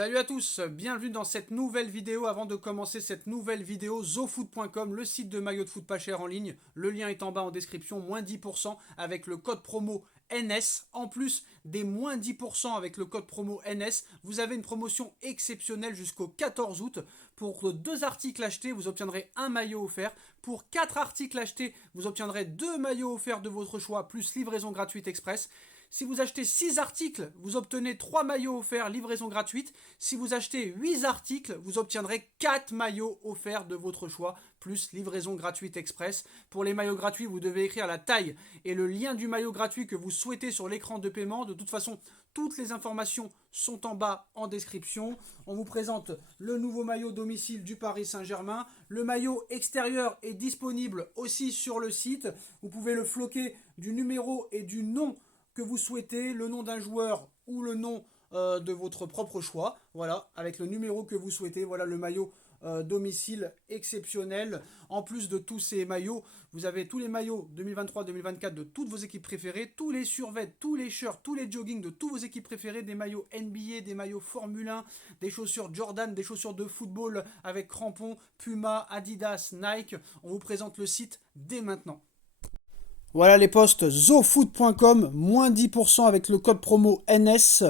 Salut à tous, bienvenue dans cette nouvelle vidéo. Avant de commencer cette nouvelle vidéo, zofoot.com, le site de maillots de foot pas cher en ligne. Le lien est en bas en description, moins 10% avec le code promo NS. En plus des moins 10% avec le code promo NS, vous avez une promotion exceptionnelle jusqu'au 14 août. Pour 2 articles achetés, vous obtiendrez un maillot offert. Pour 4 articles achetés, vous obtiendrez 2 maillots offerts de votre choix, plus livraison gratuite express. Si vous achetez 6 articles, vous obtenez 3 maillots offerts, livraison gratuite. Si vous achetez 8 articles, vous obtiendrez 4 maillots offerts de votre choix, plus livraison gratuite express. Pour les maillots gratuits, vous devez écrire la taille et le lien du maillot gratuit que vous souhaitez sur l'écran de paiement. De toute façon, toutes les informations sont en bas en description. On vous présente le nouveau maillot domicile du Paris Saint-Germain. Le maillot extérieur est disponible aussi sur le site. Vous pouvez le floquer du numéro et du nom que vous souhaitez, le nom d'un joueur ou le nom de votre propre choix. Voilà, avec le numéro que vous souhaitez. Voilà le maillot domicile exceptionnel. En plus de tous ces maillots, vous avez tous les maillots 2023-2024 de toutes vos équipes préférées, tous les survêtements, tous les shirts, tous les joggings de toutes vos équipes préférées, des maillots NBA, des maillots Formule 1, des chaussures Jordan, des chaussures de football avec crampons, Puma, Adidas, Nike. On vous présente le site dès maintenant. Voilà les posts zofoot.com, moins 10% avec le code promo NS,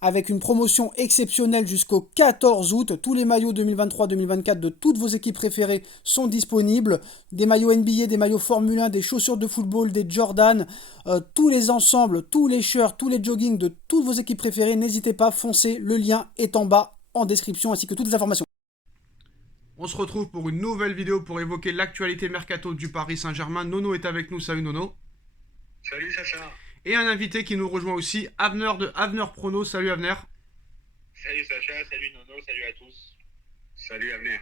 avec une promotion exceptionnelle jusqu'au 14 août. Tous les maillots 2023-2024 de toutes vos équipes préférées sont disponibles. Des maillots NBA, des maillots Formule 1, des chaussures de football, des Jordan, tous les ensembles, tous les shirts, tous les joggings de toutes vos équipes préférées. N'hésitez pas, foncez, le lien est en bas en description ainsi que toutes les informations. On se retrouve pour une nouvelle vidéo pour évoquer l'actualité mercato du Paris Saint-Germain. Nono est avec nous, salut Nono. Salut Sacha. Et un invité qui nous rejoint aussi, Avner de Avner Prono, salut Avner. Salut Sacha, salut Nono, salut à tous. Salut Avner.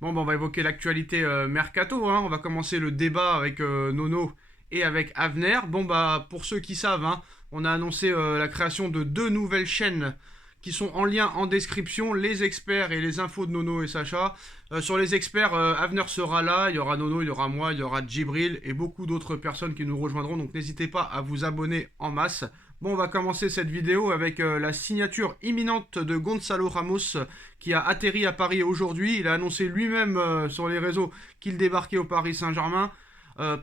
Bon, on va évoquer l'actualité mercato, hein. On va commencer le débat avec Nono et avec Avner. Bon, pour ceux qui savent, hein, on a annoncé la création de 2 nouvelles chaînes qui sont en lien en description, les experts et les infos de Nono et Sacha. Sur les experts, Avner sera là, il y aura Nono, il y aura moi, il y aura Djibril et beaucoup d'autres personnes qui nous rejoindront, donc n'hésitez pas à vous abonner en masse. Bon, on va commencer cette vidéo avec la signature imminente de Gonzalo Ramos qui a atterri à Paris aujourd'hui. Il a annoncé lui-même sur les réseaux qu'il débarquait au Paris Saint-Germain.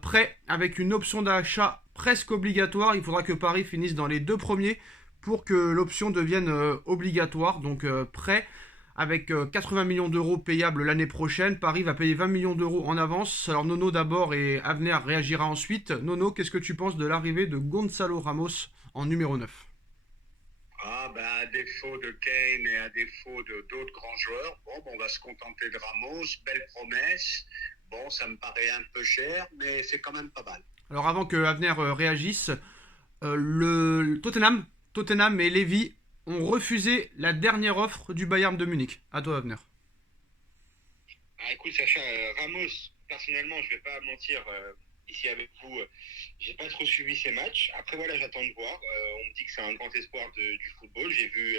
Prêt avec une option d'achat presque obligatoire. Il faudra que Paris finisse dans les 2 premiers pour que l'option devienne obligatoire, donc prêt avec 80 millions d'euros payables l'année prochaine. Paris va payer 20 millions d'euros en avance. Alors Nono d'abord et Avner réagira ensuite. Nono, qu'est-ce que tu penses de l'arrivée de Gonzalo Ramos en numéro 9 ? À défaut de Kane et à défaut d'autres grands joueurs, on va se contenter de Ramos, belle promesse. Bon, ça me paraît un peu cher, mais c'est quand même pas mal. Alors avant que Avner réagisse, le Tottenham et Lévy ont refusé la dernière offre du Bayern de Munich. À toi, Avner. Écoute Sacha, Ramos, personnellement, je vais pas mentir ici avec vous, j'ai pas trop suivi ces matchs. Après voilà, j'attends de voir. On me dit que c'est un grand espoir du football. J'ai vu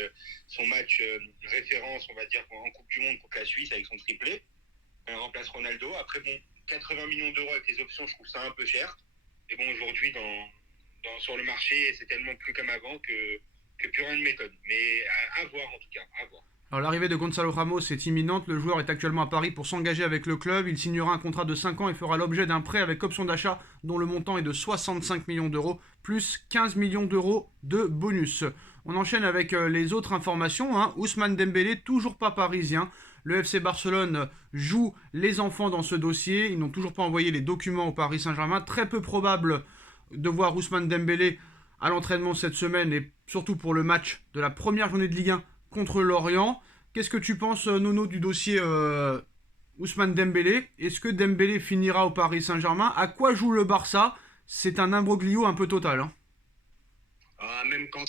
son match référence, on va dire, en Coupe du Monde contre la Suisse avec son triplé. Remplace Ronaldo. Après bon, 80 millions d'euros avec les options, je trouve ça un peu cher. Et bon, aujourd'hui, sur le marché, c'est tellement plus comme avant que plus rien ne m'étonne. Mais à voir en tout cas, à voir. Alors l'arrivée de Gonzalo Ramos est imminente, le joueur est actuellement à Paris pour s'engager avec le club, il signera un contrat de 5 ans et fera l'objet d'un prêt avec option d'achat dont le montant est de 65 millions d'euros, plus 15 millions d'euros de bonus. On enchaîne avec les autres informations, hein. Ousmane Dembélé, toujours pas parisien. Le FC Barcelone joue les enfants dans ce dossier, ils n'ont toujours pas envoyé les documents au Paris Saint-Germain. Très peu probable de voir Ousmane Dembélé à l'entraînement cette semaine et surtout pour le match de la première journée de Ligue 1 contre Lorient. Qu'est-ce que tu penses, Nono, du dossier Ousmane Dembélé? Est-ce que Dembélé finira au Paris Saint-Germain? À quoi joue le Barça? C'est un imbroglio un peu total, hein. Même quand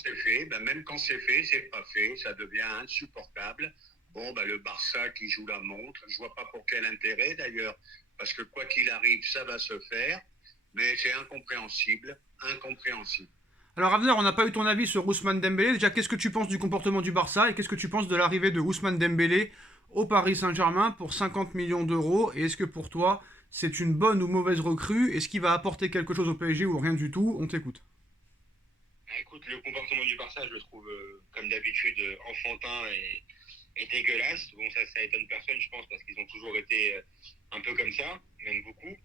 c'est fait, c'est pas fait, ça devient insupportable. Le Barça qui joue la montre, je vois pas pour quel intérêt d'ailleurs, parce que quoi qu'il arrive, ça va se faire, mais c'est incompréhensible. Alors Avner, on n'a pas eu ton avis sur Ousmane Dembélé. Déjà, qu'est-ce que tu penses du comportement du Barça et qu'est-ce que tu penses de l'arrivée de Ousmane Dembélé au Paris Saint-Germain pour 50 millions d'euros? Et est-ce que pour toi, c'est une bonne ou mauvaise recrue? Est-ce qu'il va apporter quelque chose au PSG ou rien du tout? On t'écoute. Écoute, le comportement du Barça, je le trouve comme d'habitude enfantin est dégueulasse. Bon, ça étonne personne, je pense, parce qu'ils ont toujours été un peu comme ça, même beaucoup.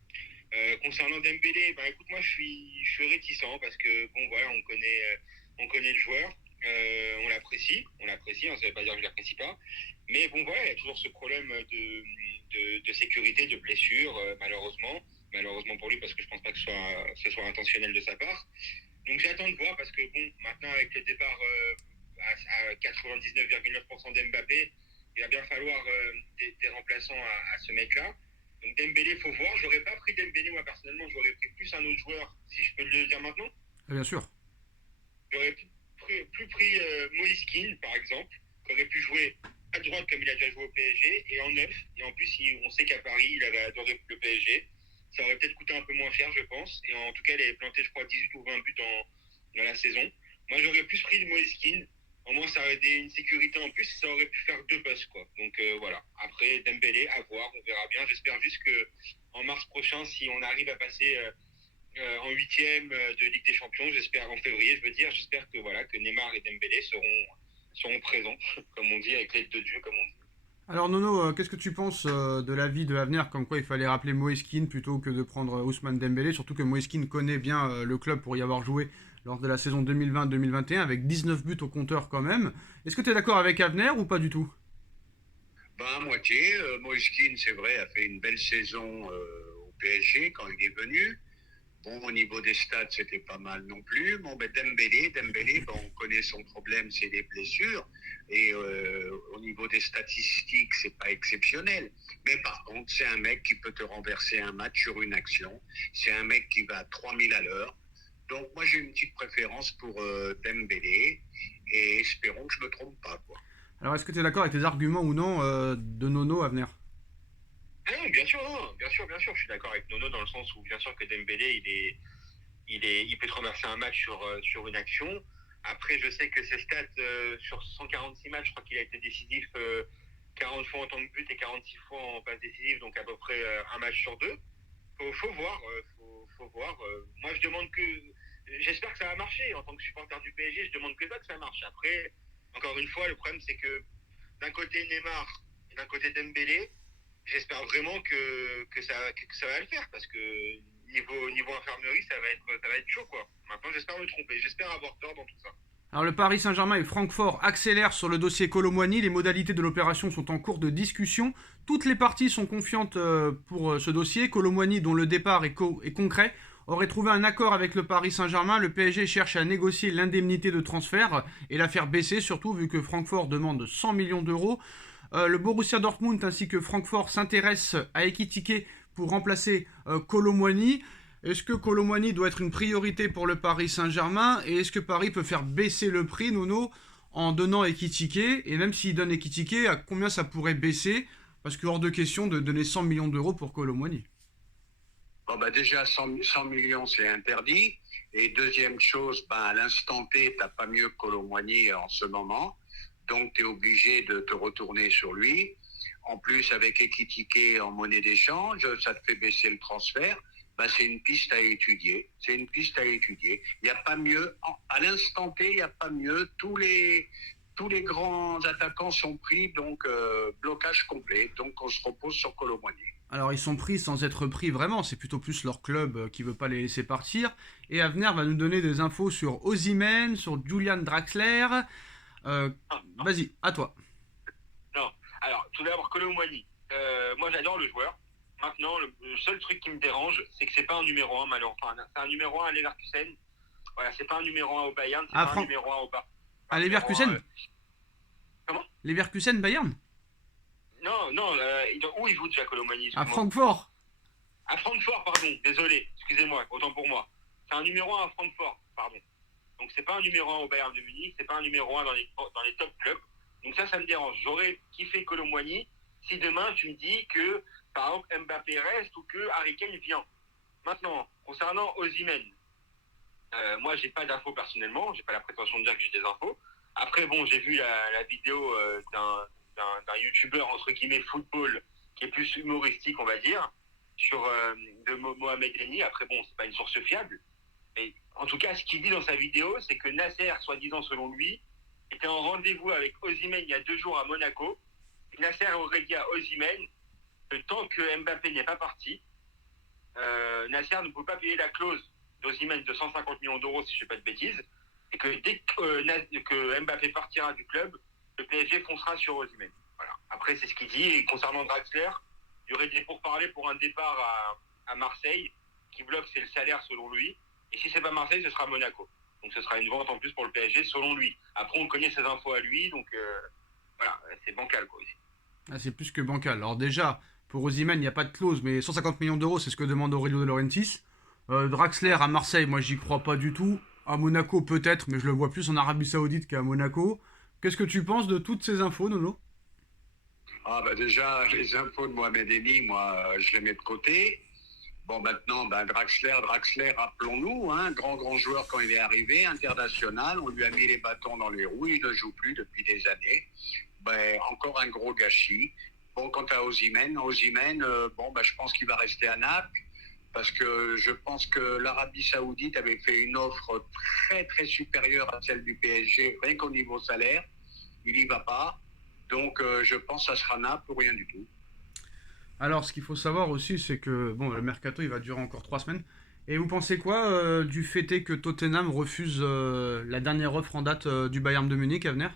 Concernant Dembélé, bah écoute, moi je suis réticent parce que bon voilà, on connaît le joueur, on l'apprécie, hein, ça veut pas dire que je l'apprécie pas, mais bon voilà, il y a toujours ce problème de sécurité, de blessure, malheureusement pour lui parce que je pense pas que ce soit intentionnel de sa part. Donc j'attends de voir parce que bon, maintenant avec le départ à 99,9% d'Mbappé, il va bien falloir des remplaçants à ce mec-là. Donc Dembélé, faut voir. J'aurais pas pris Dembélé, moi personnellement, j'aurais pris plus un autre joueur, si je peux le dire maintenant. Bien sûr. J'aurais plus pris Moïse Kean, par exemple, qui aurait pu jouer à droite comme il a déjà joué au PSG, et en neuf. Et en plus, on sait qu'à Paris, il avait adoré le PSG. Ça aurait peut-être coûté un peu moins cher, je pense. Et en tout cas, il avait planté, je crois, 18 ou 20 buts dans la saison. Moi, j'aurais plus pris de Moïse Kean. Au moins, ça aurait été une sécurité en plus. Ça aurait pu faire 2 passes, quoi. Donc voilà. Après, Dembélé, à voir. On verra bien. J'espère juste que en mars prochain, si on arrive à passer en huitième de Ligue des Champions, j'espère en février, je veux dire, j'espère que voilà que Neymar et Dembélé seront présents, comme on dit, avec l'aide de Dieu, comme on dit. Alors Nono, qu'est-ce que tu penses de l'avis de l'avenir, comme quoi il fallait rappeler Moïse Kean plutôt que de prendre Ousmane Dembélé, surtout que Moïse Kean connaît bien le club pour y avoir joué lors de la saison 2020-2021 avec 19 buts au compteur quand même. Est-ce que tu es d'accord avec Avenir ou pas du tout? À moitié. Moïse Kean, c'est vrai, a fait une belle saison au PSG quand il est venu. Bon, au niveau des stats, c'était pas mal non plus. Bon, Dembélé, bon, on connaît son problème, c'est les blessures. Et au niveau des statistiques, c'est pas exceptionnel. Mais par contre, c'est un mec qui peut te renverser un match sur une action. C'est un mec qui va à 3000 à l'heure. Donc moi, j'ai une petite préférence pour Dembélé. Et espérons que je me trompe pas, quoi. Alors est-ce que tu es d'accord avec les arguments ou non de Nono Avenir? Ah non, bien sûr, non, bien sûr, je suis d'accord avec Nono dans le sens où bien sûr que Dembélé, il peut traverser un match sur une action. Après, je sais que ses stats sur 146 matchs, je crois qu'il a été décisif 40 fois en tant que but et 46 fois en passe décisive, donc à peu près un match sur deux. Faut voir, faut voir. Moi, j'espère que ça va marcher. En tant que supporter du PSG, je demande que ça, que ça marche. Après, encore une fois, le problème c'est que d'un côté Neymar et d'un côté Dembélé, j'espère vraiment que ça va le faire parce que niveau infirmerie, ça va être chaud quoi. Maintenant, j'espère me tromper, j'espère avoir tort dans tout ça. Alors le Paris Saint-Germain et Francfort accélèrent sur le dossier Kolo Muani. Les modalités de l'opération sont en cours de discussion. Toutes les parties sont confiantes pour ce dossier. Kolo Muani, dont le départ est concret, aurait trouvé un accord avec le Paris Saint-Germain. Le PSG cherche à négocier l'indemnité de transfert et la faire baisser, surtout vu que Francfort demande 100 millions d'euros. Le Borussia Dortmund ainsi que Francfort s'intéressent à Ekitike pour remplacer Kolo Muani. Est-ce que Kolo Muani doit être une priorité pour le Paris Saint-Germain? Et est-ce que Paris peut faire baisser le prix, Nono, en donnant Ekitike? Et même s'il donne Ekitike, à combien ça pourrait baisser? Parce que hors de question de donner 100 millions d'euros pour Kolo Muani. Bon, déjà, 100 millions, c'est interdit. Et deuxième chose, à l'instant T, tu n'as pas mieux que Kolo Muani en ce moment. Donc, tu es obligé de te retourner sur lui. En plus, avec Ekitike en monnaie d'échange, ça te fait baisser le transfert. C'est une piste à étudier. Il n'y a pas mieux. À l'instant T, il n'y a pas mieux. Tous les grands attaquants sont pris, donc blocage complet. Donc, on se repose sur Kolo Muani. Alors ils sont pris sans être pris vraiment, c'est plutôt plus leur club qui veut pas les laisser partir. Et Avenir va nous donner des infos sur Osimhen, sur Julian Draxler. Vas-y, à toi. Non, alors tout d'abord Kolo Muani. Moi j'adore le joueur. Maintenant, le seul truc qui me dérange, c'est que c'est pas un numéro 1 malheureusement. Enfin, c'est un numéro 1 à Leverkusen. Voilà, c'est pas un numéro 1 au Bayern, c'est pas un numéro 1 au Bayern. À Leverkusen Comment Leverkusen, Bayern? Non, où il joue déjà Kolo Muani? À Francfort. À Francfort, pardon, désolé, excusez-moi, autant pour moi. C'est un numéro 1 à Francfort, pardon. Donc c'est pas un numéro 1 au Bayern de Munich, c'est pas un numéro 1 dans les top clubs. Donc ça me dérange. J'aurais kiffé Kolo Muani si demain tu me dis que, par exemple, Mbappé reste ou que Harry Kane vient. Maintenant, concernant Osimhen, moi j'ai pas d'infos personnellement, j'ai pas la prétention de dire que j'ai des infos. Après, bon, j'ai vu la vidéo d'un youtubeur entre guillemets football qui est plus humoristique, on va dire, de Mohamed Eni. Après, bon, c'est pas une source fiable, mais en tout cas, ce qu'il dit dans sa vidéo, c'est que Nasser, soi-disant selon lui, était en rendez-vous avec Osimhen il y a 2 jours à Monaco. Nasser aurait dit à Osimhen que tant que Mbappé n'est pas parti, Nasser ne peut pas payer la clause d'Osimhen de 150 millions d'euros, si je ne fais pas de bêtises, et que dès que Mbappé partira du club, le PSG foncera sur Osimhen. Voilà. Après, c'est ce qu'il dit. Et concernant Draxler, il y aurait des pourparlers pour un départ à Marseille. Qui bloque, c'est le salaire selon lui. Et si c'est pas Marseille, ce sera Monaco. Donc ce sera une vente en plus pour le PSG selon lui. Après, on connaît ses infos à lui, donc voilà, c'est bancal quoi aussi. Ah, c'est plus que bancal. Alors déjà, pour Osimhen, il n'y a pas de clause, mais 150 millions d'euros, c'est ce que demande Aurelio De Laurentiis. Draxler à Marseille, moi j'y crois pas du tout. À Monaco peut-être, mais je le vois plus en Arabie Saoudite qu'à Monaco. Qu'est-ce que tu penses de toutes ces infos, Nono? Ah bah déjà, les infos de Mohamed Eni, moi, je les mets de côté. Bon, maintenant, Draxler, rappelons-nous, hein, grand joueur quand il est arrivé, international, on lui a mis les bâtons dans les roues, il ne joue plus depuis des années. Ben, encore un gros gâchis. Bon, quant à Osimhen, je pense qu'il va rester à Naples, parce que je pense que l'Arabie Saoudite avait fait une offre très très supérieure à celle du PSG, rien qu'au niveau salaire. Il n'y va pas. Donc, je pense que ça sera Naples ou rien du tout. Alors, ce qu'il faut savoir aussi, c'est que bon, le mercato, il va durer encore 3 semaines. Et vous pensez quoi du fait est que Tottenham refuse la dernière offre en date du Bayern de Munich à venir?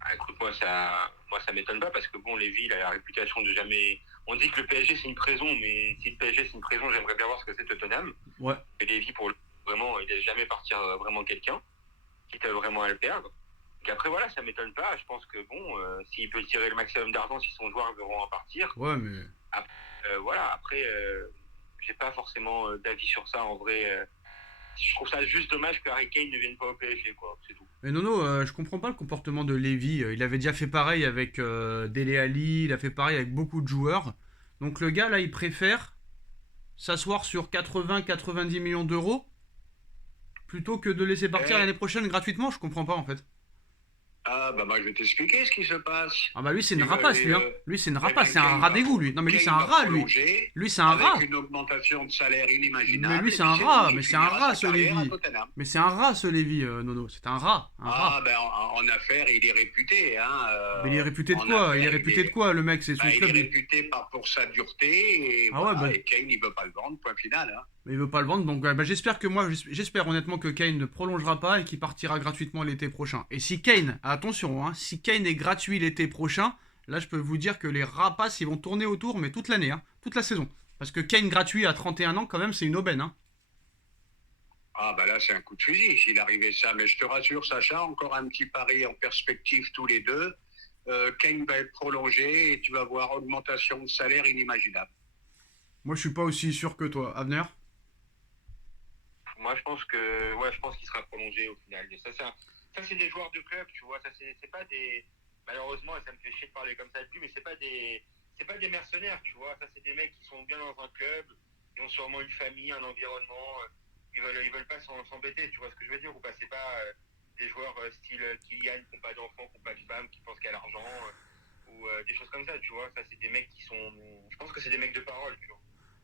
Ah, écoute, moi ça m'étonne pas parce que bon, Lévy, il a la réputation de jamais. On dit que le PSG c'est une prison, mais si le PSG c'est une prison, j'aimerais bien voir ce que c'est Tottenham. Ouais. Et Lévy, vraiment, il laisse jamais partir vraiment quelqu'un, quitte vraiment à le perdre. Donc après, voilà, ça m'étonne pas. Je pense que bon, s'il peut tirer le maximum d'argent si son joueur veut en partir, Ouais, mais après, j'ai pas forcément d'avis sur ça en vrai. Je trouve ça juste dommage que Harry Kane ne vienne pas au PSG, quoi, c'est tout. Mais Nono, je comprends pas le comportement de Lévy. Il avait déjà fait pareil avec Dele Alli, il a fait pareil avec beaucoup de joueurs. Donc le gars là, il préfère s'asseoir sur 80-90 millions d'euros plutôt que de laisser partir l'année prochaine gratuitement. Je comprends pas en fait. Ah, bah, moi, je vais t'expliquer ce qui se passe. Ah bah lui c'est une Il va- rapace lui, hein. Lui c'est une rapace, c'est un rat d'égout lui. Non mais lui c'est un rat lui. Lui c'est un rat. Avec une augmentation de salaire inimaginable. Mais lui c'est et un puis rat, tout, mais il c'est un finira rat sa ce carrière à Lévy. Tottenham. Mais c'est un rat ce Lévy, Nono. C'est un rat, un rat. Ah, ben en affaires, il est réputé. Hein, Mais il est réputé de en quoi? Il est affaires, réputé de quoi le mec? C'est son il est club. réputé pour sa dureté. Et, Ah ouais, voilà, bah. et Kane, il ne veut pas le vendre, point final. Hein. Mais il veut pas le vendre, donc j'espère honnêtement que Kane ne prolongera pas et qu'il partira gratuitement l'été prochain. Et si Kane, attention, hein, si Kane est gratuit l'été prochain, là je peux vous dire que les rapaces ils vont tourner autour, mais toute l'année, hein, toute la saison. Parce que Kane gratuit à 31 ans, quand même, c'est une aubaine. Hein. Ah, bah là, c'est un coup de fusil s'il arrivait ça. Mais je te rassure, Sacha, encore un petit pari en perspective tous les deux. Kane va être prolongé et tu vas voir augmentation de salaire inimaginable. Moi je suis pas aussi sûr que toi. Avner? Moi, je pense qu'il sera prolongé au final. Et ça, c'est des joueurs de club, tu vois. Ça, c'est pas des. Malheureusement, ça me fait chier de parler comme ça de lui, mais c'est pas des mercenaires, tu vois. Ça, c'est des mecs qui sont bien dans un club, ils ont sûrement une famille, un environnement. Ils veulent pas s'embêter, tu vois ce que je veux dire ou pas. C'est pas des joueurs style Kylian qui n'ont pas d'enfants, qui n'ont pas de femme, qui pensent qu'à l'argent ou des choses comme ça, tu vois. Ça, c'est des mecs qui sont. Je pense que c'est des mecs de parole, tu vois.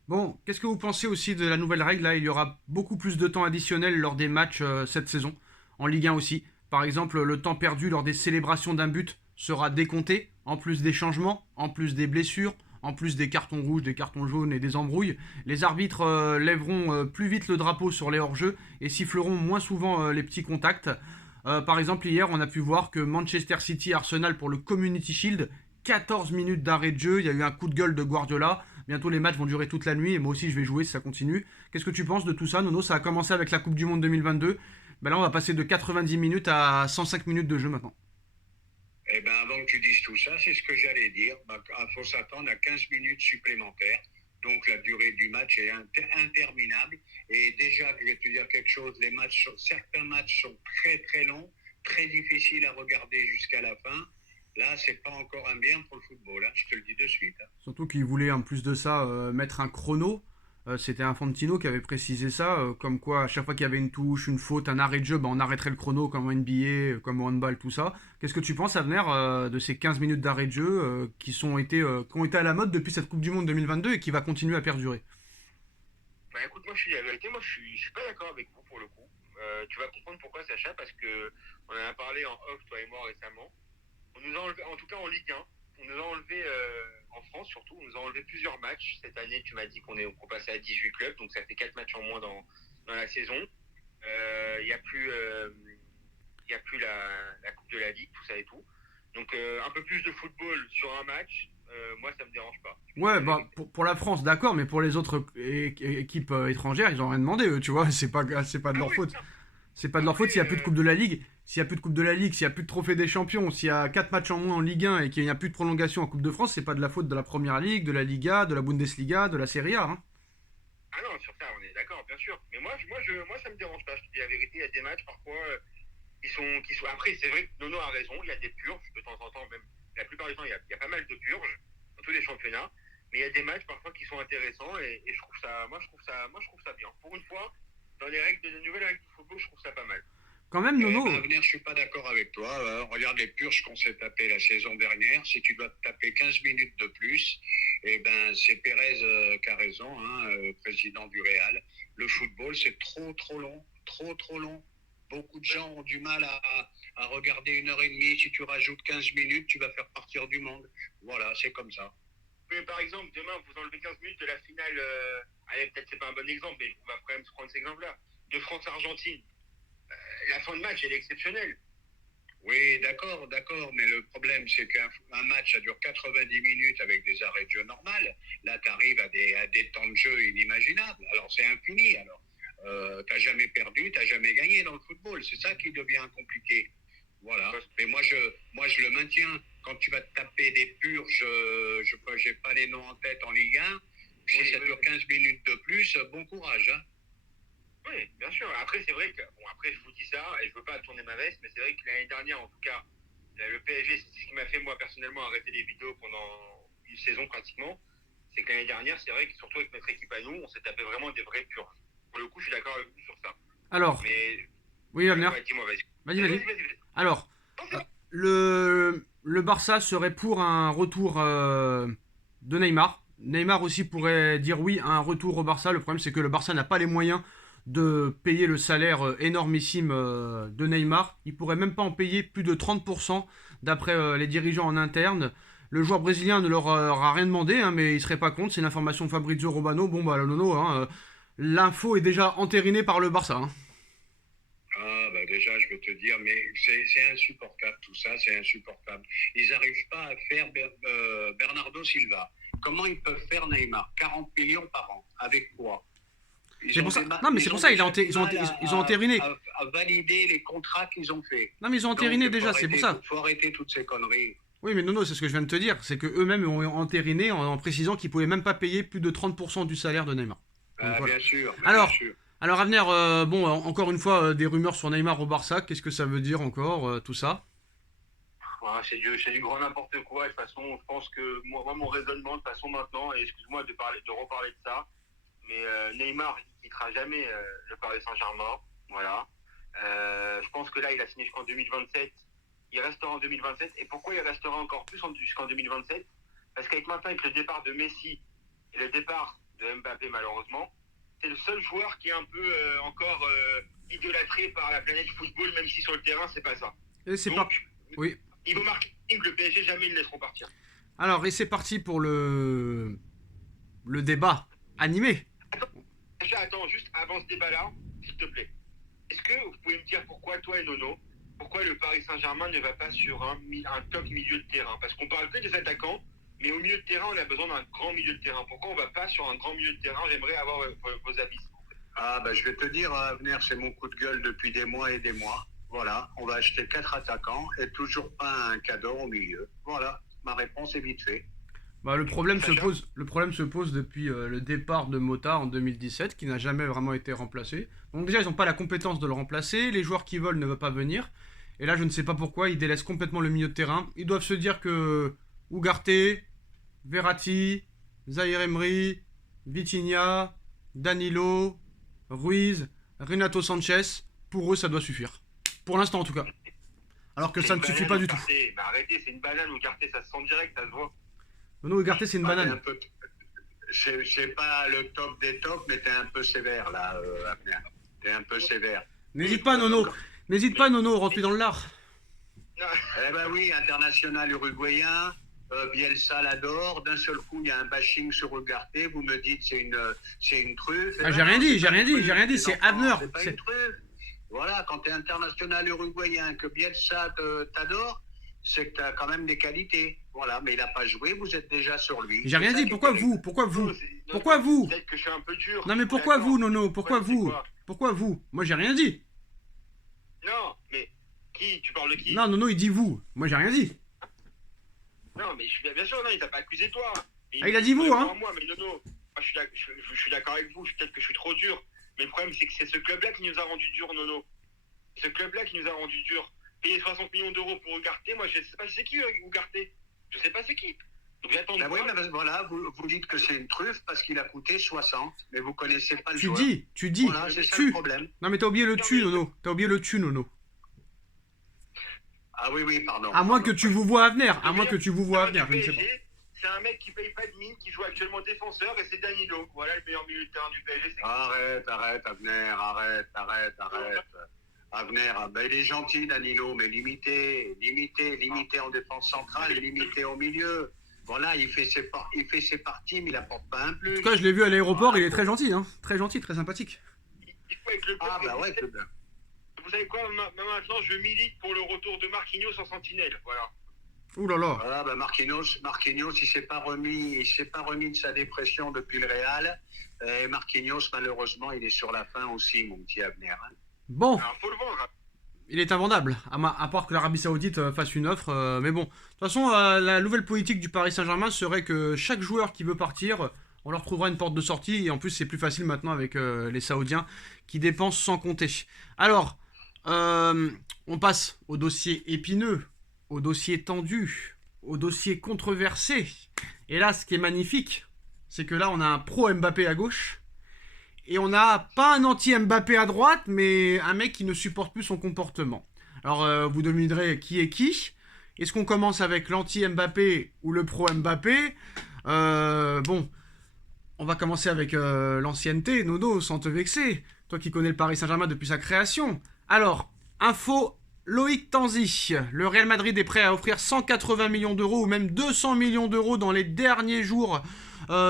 Bon, qu'est-ce que vous pensez aussi de la nouvelle règle là? Il y aura beaucoup plus de temps additionnel lors des matchs cette saison, en Ligue 1 aussi. Par exemple, le temps perdu lors des célébrations d'un but sera décompté, en plus des changements, en plus des blessures, en plus des cartons rouges, des cartons jaunes et des embrouilles. Les arbitres lèveront plus vite le drapeau sur les hors-jeux et siffleront moins souvent les petits contacts. Par exemple, hier, on a pu voir que Manchester City Arsenal pour le Community Shield, 14 minutes d'arrêt de jeu, il y a eu un coup de gueule de Guardiola. Bientôt les matchs vont durer toute la nuit et moi aussi je vais jouer si ça continue. Qu'est-ce que tu penses de tout ça, Nono? Ça a commencé avec la Coupe du Monde 2022. Ben là on va passer de 90 minutes à 105 minutes de jeu maintenant. Eh bien, avant que tu dises tout ça, c'est ce que j'allais dire. Il faut s'attendre à 15 minutes supplémentaires. Donc, la durée du match est interminable. Et déjà, je vais te dire quelque chose, certains matchs sont très, très longs, très difficiles à regarder jusqu'à la fin. Là, c'est pas encore un bien pour le football, hein, je te le dis de suite. Hein. Surtout qu'ils voulaient en plus de ça mettre un chrono. C'était Infantino qui avait précisé ça, comme quoi à chaque fois qu'il y avait une touche, une faute, un arrêt de jeu, ben, on arrêterait le chrono comme en NBA, comme au handball, tout ça. Qu'est-ce que tu penses, Avenir, de ces 15 minutes d'arrêt de jeu qui ont été à la mode depuis cette Coupe du Monde 2022 et qui va continuer à perdurer? Bah écoute, moi je suis la vérité, moi je suis pas d'accord avec vous pour le coup. Tu vas comprendre pourquoi, Sacha, parce que on en a parlé en off, toi et moi, récemment. On nous a enlevé, en tout cas en Ligue 1, on nous a enlevé, en France surtout, on nous a enlevé plusieurs matchs. Cette année, tu m'as dit qu'on passait à 18 clubs, donc ça fait 4 matchs en moins dans la saison. Il n'y a plus, y a plus la Coupe de la Ligue, tout ça et tout. Donc un peu plus de football sur un match, moi ça me dérange pas. Ouais, bah pour la France, d'accord, mais pour les autres équipes étrangères, ils ont rien demandé, eux, tu vois, c'est pas de leur faute. C'est pas de leur faute s'il y a plus de Coupe de la Ligue. S'il y a plus de Coupe de la Ligue, s'il y a plus de Trophée des Champions, s'il y a 4 matchs en moins en Ligue 1 et qu'il n'y a plus de prolongation en Coupe de France, c'est pas de la faute de la Première Ligue, de la Liga, de la Bundesliga, de la Serie A. Hein. Ah non, sur ça on est d'accord, bien sûr. Mais moi ça me dérange pas, je te dis la vérité, il y a des matchs parfois qui sont... Après c'est vrai que Nono a raison, il y a des purges de temps en temps, même la plupart du temps il y a pas mal de purges dans tous les championnats. Mais il y a des matchs parfois qui sont intéressants et je trouve ça, moi je trouve ça bien. Pour une fois, dans les nouvelles règles du football, je trouve ça pas mal. Quand même, Nono. À venir, je suis pas d'accord avec toi. Regarde les purges qu'on s'est tapé la saison dernière. Si tu dois te taper 15 minutes de plus, eh ben c'est Pérez qui a raison, président du Real. Le football, c'est trop long, trop long. Beaucoup de gens ont du mal à regarder 1h30. Si tu rajoutes 15 minutes, tu vas faire partir du monde. Voilà, c'est comme ça. Mais par exemple, demain, vous enlevez 15 minutes de la finale, allez, peut-être c'est pas un bon exemple, mais on va quand même prendre cet exemple-là, de France-Argentine. La fin de match, elle est exceptionnelle. Oui, d'accord, mais le problème, c'est qu'un match, ça dure 90 minutes avec des arrêts de jeu normales. Là, tu arrives à des temps de jeu inimaginables. Alors, c'est infini. Alors, t'as jamais perdu, t'as jamais gagné dans le football. C'est ça qui devient compliqué. Voilà. Mais moi, je le maintiens. Quand tu vas te taper des purges, j'ai pas les noms en tête en Ligue 1, si ça dure 15 minutes de plus, bon courage. Hein. Oui, bien sûr. Après, c'est vrai que, bon, après, je vous dis ça, et je veux pas tourner ma veste, mais c'est vrai que l'année dernière, en tout cas, le PSG, c'est ce qui m'a fait, moi, personnellement, arrêter les vidéos pendant une saison pratiquement. C'est que l'année dernière, c'est vrai que, surtout avec notre équipe à nous, on s'est tapé vraiment des vrais purges. Pour le coup, je suis d'accord avec vous sur ça. Alors. Mais... Oui, Abner. Ouais, dis-moi, vas-y. Vas-y. Alors, le Barça serait pour un retour de Neymar. Neymar aussi pourrait dire oui à un retour au Barça. Le problème, c'est que le Barça n'a pas les moyens de payer le salaire énormissime de Neymar. Il pourrait même pas en payer plus de 30% d'après les dirigeants en interne. Le joueur brésilien ne leur aura rien demandé, hein, mais il serait pas contre. C'est une information de Fabrizio Romano. Bon, bah, le Nono, l'info est déjà entérinée par le Barça. Hein. Ah, bah déjà, je vais te dire, mais c'est insupportable tout ça, c'est insupportable. Ils n'arrivent pas à faire Bernardo Silva. Comment ils peuvent faire Neymar? 40 millions par an. Avec quoi? C'est pour ça. Non, mais c'est pour ça ils ont entériné. À valider les contrats qu'ils ont fait. Non, mais ils ont entériné déjà, c'est pour ça. Il faut arrêter toutes ces conneries. Oui, mais non, c'est ce que je viens de te dire. C'est qu'eux-mêmes ont entériné en précisant qu'ils ne pouvaient même pas payer plus de 30% du salaire de Neymar. Donc, voilà. Bien sûr. Alors à venir, bon, encore une fois, des rumeurs sur Neymar au Barça. Qu'est-ce que ça veut dire encore, tout ça? C'est du grand n'importe quoi. De toute façon, je pense que moi mon raisonnement, de toute façon maintenant, et excuse-moi de reparler de ça, mais Neymar, il ne quittera jamais le Paris Saint-Germain. Voilà. Je pense que là, il a signé jusqu'en 2027. Il restera en 2027. Et pourquoi il restera encore plus jusqu'en 2027? Parce qu'avec maintenant, avec le départ de Messi et le départ de Mbappé, malheureusement, c'est le seul joueur qui est un peu encore idolâtré par la planète football, même si sur le terrain, c'est pas ça. Et c'est pas... Oui. Niveau marketing, le PSG, jamais ils le laisseront partir. Alors, et c'est parti pour le débat animé. Attends, juste avant ce débat-là, s'il te plaît. Est-ce que vous pouvez me dire pourquoi, toi et Nono, pourquoi le Paris Saint-Germain ne va pas sur un top milieu de terrain? Parce qu'on parle que des attaquants, mais au milieu de terrain, on a besoin d'un grand milieu de terrain. Pourquoi on ne va pas sur un grand milieu de terrain? J'aimerais avoir vos avis. Ah, bah, je vais te dire, à venir, c'est mon coup de gueule depuis des mois et des mois. Voilà, on va acheter 4 attaquants et toujours pas un cadeau au milieu. Voilà, ma réponse est vite fait. Bah, le problème se pose depuis le départ de Mota en 2017, qui n'a jamais vraiment été remplacé. Donc déjà, ils n'ont pas la compétence de le remplacer. Les joueurs qui veulent ne veulent pas venir. Et là, je ne sais pas pourquoi, ils délaissent complètement le milieu de terrain. Ils doivent se dire que Ugarte, Verratti, Zaïre Emery, Vitinha, Danilo, Ruiz, Renato Sanchez, pour eux, ça doit suffire. Pour l'instant, en tout cas. Alors que ça ne suffit pas du tout. Bah arrêtez, c'est une banane, Ugarte, ça se sent direct, ça se voit. Non, Ugarte, c'est une banane. Je sais pas le top des tops, mais t'es un peu sévère, là, Abner. T'es un peu sévère. N'hésite pas, Nono. N'hésite pas, Nono, rentre-lui dans le lard. Non, Eh ben oui, international uruguayen, Bielsa l'adore. D'un seul coup, il y a un bashing sur Ugarte. Vous me dites c'est une truffe. Eh Ah, ben j'ai rien non, dit, c'est j'ai pas rien une dit, truffe, j'ai rien dit, les c'est enfants, Abner. C'est pas C'est- une truffe. Voilà, quand tu es international uruguayen, que Bielsa t'adore, c'est que tu as quand même des qualités. Voilà, mais il n'a pas joué, vous êtes déjà sur lui. J'ai rien C'est ça dit, qui est pourquoi terrible. vous? Pourquoi vous? non, Pourquoi vous? peut-être que je suis un peu dur. Non mais pourquoi D'accord. vous, Nono? Pourquoi Ouais, c'est vous? quoi Pourquoi vous? Moi j'ai rien dit. Non, mais qui? Tu parles de qui? Non, Nono il dit vous. Moi j'ai rien dit. Non, mais je suis bien sûr, non, il t'a pas accusé toi. Ah, il a dit vous, hein. Moi, mais non, moi, je suis d'accord avec vous. Peut-être que je suis trop dur. Mais le problème, c'est que c'est ce club-là qui nous a rendu dur, Nono. Ce club-là qui nous a rendu dur. Payer 60 millions d'euros pour Ugarte, moi, je sais pas c'est qui Ugarte. Je sais pas c'est qui. Donc j'attends de Ben oui, voir. mais voilà, vous dites que c'est une truffe parce qu'il a coûté 60, mais vous connaissez pas le Tu joueur. dis. Voilà, c'est ça le Tu. problème. Non mais t'as oublié le tu, Nono. T'as oublié le tu, Nono. Ah oui, pardon. À moins que Pardon. tu vous vois à venir. À Le moins meilleur- que tu vous vois à le venir, je ne sais pas. PSG, c'est un mec qui paye pas de mine, qui joue actuellement défenseur, et c'est Danilo. Voilà le meilleur milieu de terrain du PSG. C'est Arrête, Avner, arrête. Avner, ben, il est gentil, Danilo, mais limité en défense centrale, limité au milieu. Voilà, il fait ses parties, mais il apporte pas un plus. En tout cas, je l'ai vu à l'aéroport, il est très gentil, hein. Très gentil, très sympathique. Il faut avec le club. Ah bah ouais, c'est bien. Vous savez quoi, maintenant je milite pour le retour de Marquinhos en sentinelle. Voilà. Ouh là là. Voilà, ben Marquinhos, il s'est pas remis de sa dépression depuis le Real. Et Marquinhos, malheureusement, il est sur la fin aussi, mon petit Avner. Hein. Bon, Alors faut le vendre. il est invendable, à part que l'Arabie Saoudite fasse une offre. Mais bon, de toute façon, la nouvelle politique du Paris Saint-Germain serait que chaque joueur qui veut partir, on leur trouvera une porte de sortie. Et en plus, c'est plus facile maintenant avec les Saoudiens qui dépensent sans compter. Alors, on passe au dossier épineux, au dossier tendu, au dossier controversé. Et là, ce qui est magnifique, c'est que là, on a un pro-Mbappé à gauche. Et on n'a pas un anti-Mbappé à droite, mais un mec qui ne supporte plus son comportement. Alors, vous devinerez qui est qui. Est-ce qu'on commence avec l'anti-Mbappé ou le pro-Mbappé? Bon, on va commencer avec l'ancienneté, Nono, sans te vexer. Toi qui connais le Paris Saint-Germain depuis sa création. Alors, info, Loïc Tanzi. Le Real Madrid est prêt à offrir 180 millions d'euros ou même 200 millions d'euros dans les derniers jours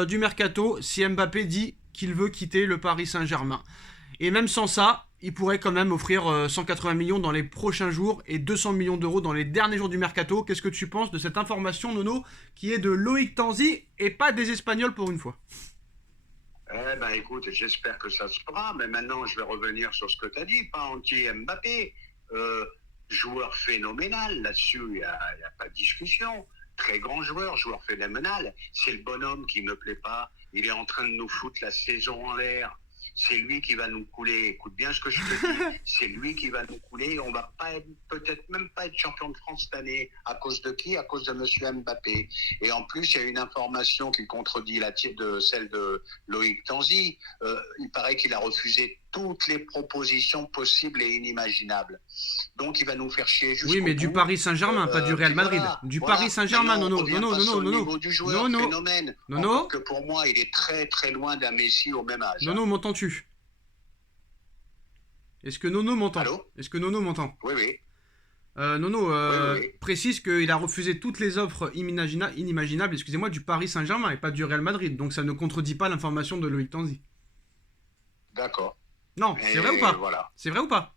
du mercato si Mbappé dit qu'il veut quitter le Paris Saint-Germain. Et même sans ça, il pourrait quand même offrir 180 millions dans les prochains jours et 200 millions d'euros dans les derniers jours du mercato. Qu'est-ce que tu penses de cette information, Nono, qui est de Loïc Tanzi et pas des Espagnols pour une fois? Eh ben écoute, j'espère que ça se fera, mais maintenant je vais revenir sur ce que tu as dit, pas anti-Mbappé. Joueur phénoménal, là-dessus, il n'y a pas de discussion. Très grand joueur phénoménal. C'est le bonhomme qui me plaît pas. Il est en train de nous foutre la saison en l'air. C'est lui qui va nous couler. Écoute bien ce que je te dis. C'est lui qui va nous couler. On va pas peut-être même pas être champion de France cette année. À cause de qui? À cause de monsieur Mbappé. Et en plus, il y a une information qui contredit celle de Loïc Tanzi. Il paraît qu'il a refusé toutes les propositions possibles et inimaginables. Donc, il va nous faire chier jusqu'au Oui, mais du bout. Paris Saint-Germain, pas du Real Madrid. Voilà, Du voilà. Paris Saint-Germain, Maintenant, Nono, on revient Nono, face Nono, au Nono. niveau du joueur, Nono. phénomène. Nono. Encore que pour moi, il est très très loin d'un Messi au même âge. Nono, m'entends-tu? Est-ce que Nono m'entend? Allô? Est-ce que Nono m'entend? Oui, oui. Nono Oui. précise qu'il a refusé toutes les offres inimaginables, excusez-moi, du Paris Saint-Germain et pas du Real Madrid. Donc ça ne contredit pas l'information de Loïc Tanzi. D'accord. Non, c'est Et vrai ou pas? Voilà. C'est vrai ou pas?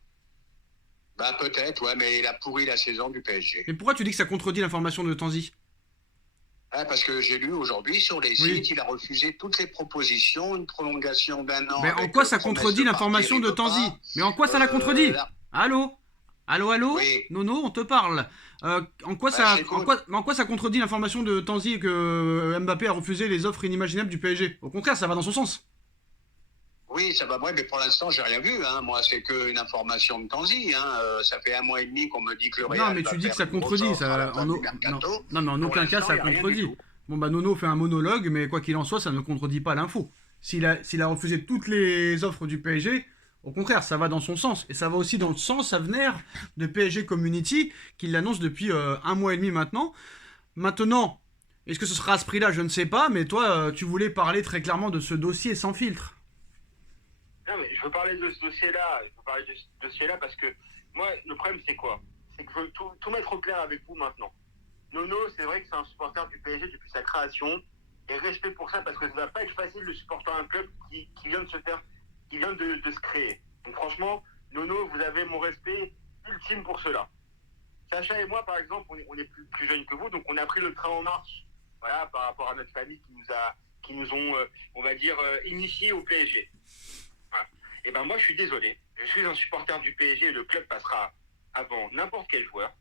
Bah peut-être, ouais, mais il a pourri la saison du PSG. Mais pourquoi tu dis que ça contredit l'information de Tanzi? Parce que j'ai lu aujourd'hui sur les Oui. sites, il a refusé toutes les propositions, une prolongation d'1 an. Mais en avec quoi ça promesse contredit de l'information partir, de il veut Tanzi? pas. Mais en quoi ça la contredit? Là, Allô? Allô? Oui. Nono, on te parle. En quoi ça j'écoute. en quoi ça contredit l'information de Tanzi que Mbappé a refusé les offres inimaginables du PSG? Au contraire, ça va dans son sens. Oui, ça va, ouais, mais pour l'instant, j'ai rien vu. Hein. Moi, c'est qu'une information de Tanzi. Hein. Ça fait 1 mois et demi qu'on me dit que le Real Non, mais va tu dis que faire ça une grosse contredit. offre à la Ça, fin en, du mercato. non, mais en Pour aucun cas l'instant, ça il y a rien du contredit. tout. Bon, bah Nono fait un monologue, mais quoi qu'il en soit, ça ne contredit pas l'info. S'il a refusé toutes les offres du PSG, au contraire, ça va dans son sens. Et ça va aussi dans le sens à venir de PSG Community, qui l'annonce depuis 1 mois et demi maintenant. Maintenant, est-ce que ce sera à ce prix-là? Je ne sais pas, mais toi, tu voulais parler très clairement de ce dossier sans filtre. Non, mais je veux parler de ce dossier-là, parce que moi, le problème, c'est quoi? C'est que je veux tout mettre au clair avec vous maintenant. Nono, c'est vrai que c'est un supporter du PSG depuis sa création. Et respect pour ça, parce que ça ne va pas être facile de supporter un club qui vient de se faire, qui vient de se créer. Donc franchement, Nono, vous avez mon respect ultime pour cela. Sacha et moi, par exemple, on est plus jeunes que vous, donc on a pris le train en marche, voilà, par rapport à notre famille qui nous ont, on va dire, initiés au PSG. Voilà. Et ben moi, je suis désolé. Je suis un supporter du PSG et le club passera avant n'importe quel joueur.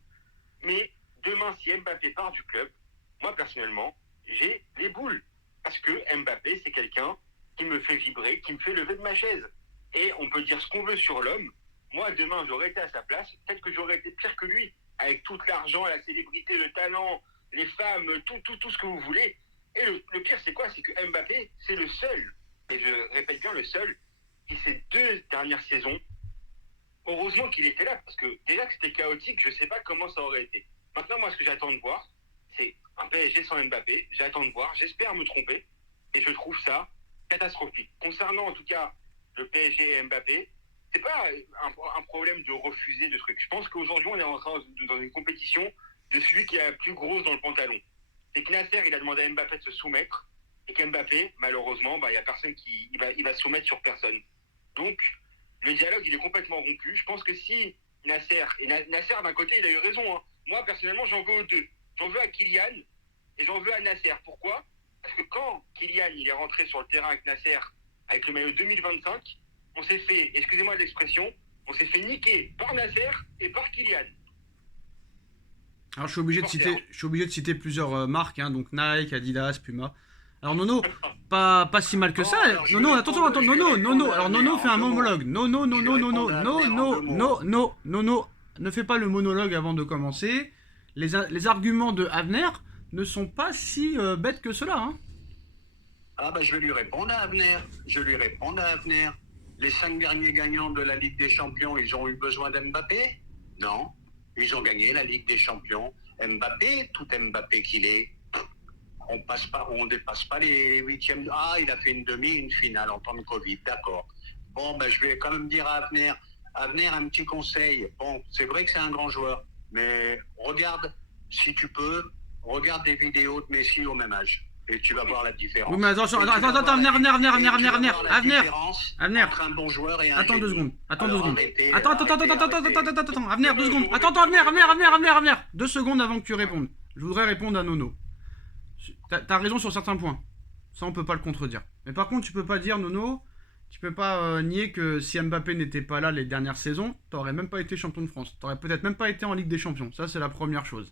Mais demain, si Mbappé part du club, moi, personnellement, j'ai les boules. Parce que Mbappé, c'est quelqu'un qui me fait vibrer, qui me fait lever de ma chaise. Et on peut dire ce qu'on veut sur l'homme. Moi, demain, j'aurais été à sa place. Peut-être que j'aurais été pire que lui. Avec tout l'argent, la célébrité, le talent, les femmes, tout ce que vous voulez. Et le pire, c'est quoi? C'est que Mbappé, c'est le seul, et je répète bien le seul, qui ces 2 dernières saisons, heureusement qu'il était là, parce que déjà que c'était chaotique, je ne sais pas comment ça aurait été. Maintenant, moi, ce que j'attends de voir, c'est un PSG sans Mbappé. J'attends de voir, j'espère me tromper, et je trouve ça catastrophique. Concernant, en tout cas, le PSG et Mbappé, c'est pas un problème de refuser de trucs. Je pense qu'aujourd'hui, on est dans une compétition de celui qui est la plus grosse dans le pantalon. C'est que Nasser, il a demandé à Mbappé de se soumettre, et qu'Mbappé, malheureusement, il y a personne il va se soumettre sur personne. Donc, le dialogue, il est complètement rompu. Je pense que si Nasser, Nasser, d'un côté, il a eu raison. Hein. Moi, personnellement, j'en veux aux deux. J'en veux à Kylian et j'en veux à Nasser. Pourquoi? Parce que quand Kylian, il est rentré sur le terrain avec Nasser, avec le maillot 2025, on s'est fait, excusez-moi de l'expression, on s'est fait niquer par Nasser et par Kylian. Alors je suis obligé de citer plusieurs marques, hein, donc Nike, Adidas, Puma. Alors Nono, pas si mal que ça. Nono, attends, Nono. Alors Nono fait un monologue. Nono, ne fais pas le monologue avant de commencer. Les arguments de Avner ne sont pas si bêtes que cela. Hein. Ah bah je vais lui répondre à Avner. Les 5 derniers gagnants de la Ligue des Champions, ils ont eu besoin d'Mbappé? Non. Ils ont gagné la Ligue des Champions. Mbappé, tout Mbappé qu'il est, on dépasse pas les huitièmes. Ah, il a fait une demi, une finale en temps de Covid, d'accord. Bon, ben je vais quand même dire à Avner, un petit conseil. Bon, c'est vrai que c'est un grand joueur, mais regarde, si tu peux, regarde des vidéos de Messi au même âge. Et tu vas voir la différence. Oui, mais attention, attends, Avner. Entre un bon joueur et un Attends 2 secondes. Attends, arrêtez. Avner, 2 secondes. Attends, Avner. 2 secondes avant que tu répondes. Je voudrais répondre à Nono. T'as raison sur certains points. Ça, on peut pas le contredire. Mais par contre, tu peux pas dire, Nono, tu peux pas nier que si Mbappé n'était pas là les dernières saisons, t'aurais même pas été champion de France. T'aurais peut-être même pas été en Ligue des Champions. Ça, c'est la première chose.